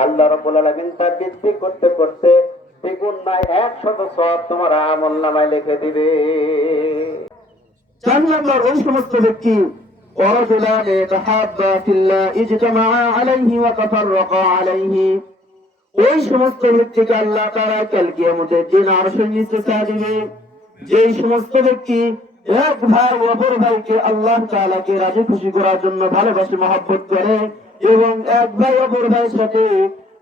আল্লাহ রাব্বুল আলামিন তা বৃদ্ধি করতে করতে দ্বিগুণ নয় একশত সব তোমার আমল নামায় লিখে দিবে চার নম্বর ওই সমস্ত ব্যক্তি ورجلان يتحابا في الله اجتمعا عليه وتفرقا عليه ওই সমস্ত ব্যক্তিকে আল্লাহ তারা কাল কিয়ামতের দিন আরশের নিচে চা দিবে যেই সমস্ত ব্যক্তি এক ভাই অপর ভাইকে আল্লাহ তাআলাকে রাজি খুশি করার জন্য ভালোবাসে মহব্বত করে এবং এক ভাই অপর ভাইয়ের সাথে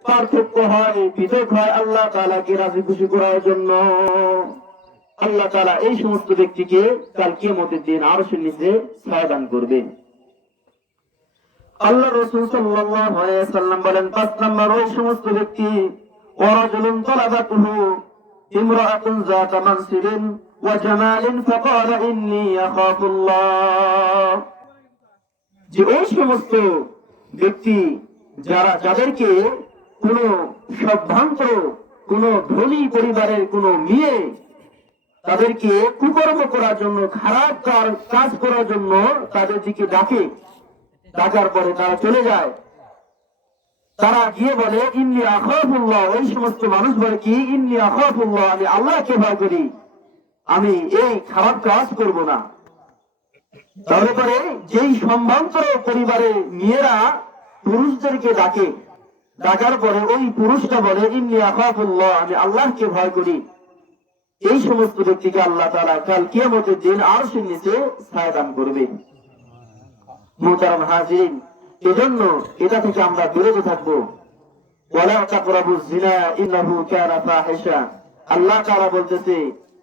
পার্থক্য হয়, পৃথক হয় আল্লাহ তাআলাকে রাজি খুশি করার জন্য। আল্লাহ তাআলা এই সমস্ত ব্যক্তিকে কাল কিয়ামতের দিন আরশের নিচে ছায়া দান করবেন। আল্লাহ রসুল সাল্লাম বলেন, পাঁচ নম্বর, ওই সমস্ত ব্যক্তি, ওয়ারাজুলুন তালাবাতুহু ইমরাআতুন যাত মানসিবিন ওয়া জামালিন ফাকালা ইন্নী আখাফুল্লাহ। যে ওই সমস্ত ব্যক্তি যারা যাদেরকে কোন সভ্রান্ত কোন ধনী পরিবারের কোন মেয়ে তাদেরকে কুকর্ম করার জন্য খারাপ কাজ করার জন্য তাদের দিকে ডাকে। ডাকার পরে তারা চলে যায়। তারা গিয়ে বলে ইন্নি আখাফুল্লাহ। ওই সমস্ত মানুষ বলে কি ইন্নি আখাফুল্লাহ আমি আল্লাহকে ভয় করি। আমি এই খারাপ কাজ করব না। তাহলে পরে যেই সম্ভ্রান্তর পরিবারের মেয়েরা পুরুষদেরকে ডাকে। ডাকার পরে ওই পুরুষটা বলে, ইন্নি আখাফুল্লাহ, আমি আল্লাহকে ভয় করি। এই সমস্ত ব্যক্তিকে আল্লাহ তারা কাল কিয়ামতের দিন আর সে নিচে ছায়া করবে। এজন্য এটা থেকে আমরা বিরত থাকব। ওয়ালা তাকরাবু জিনা, ইন্নাহু আল্লাহ তাআলা বলতেছে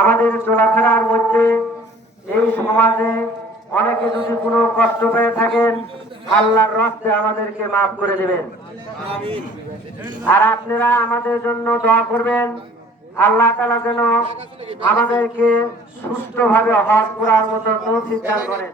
আমাদের চলাফেরার মধ্যে এই সমাজে অনেকে যদি কোনো কষ্ট পেয়ে থাকেন, আল্লাহর রস্তে আমাদেরকে মাফ করে দেবেন। আর আপনারা আমাদের জন্য দোয়া করবেন, আল্লাহ তালা যেন আমাদেরকে সুষ্ঠুভাবে হজ করার মতো তৌফিক করেন।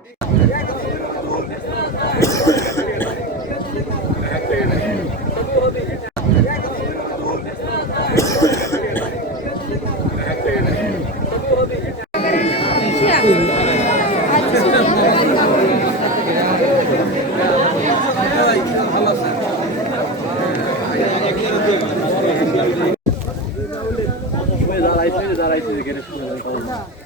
দাঁড়াইছে দাঁড়াইছে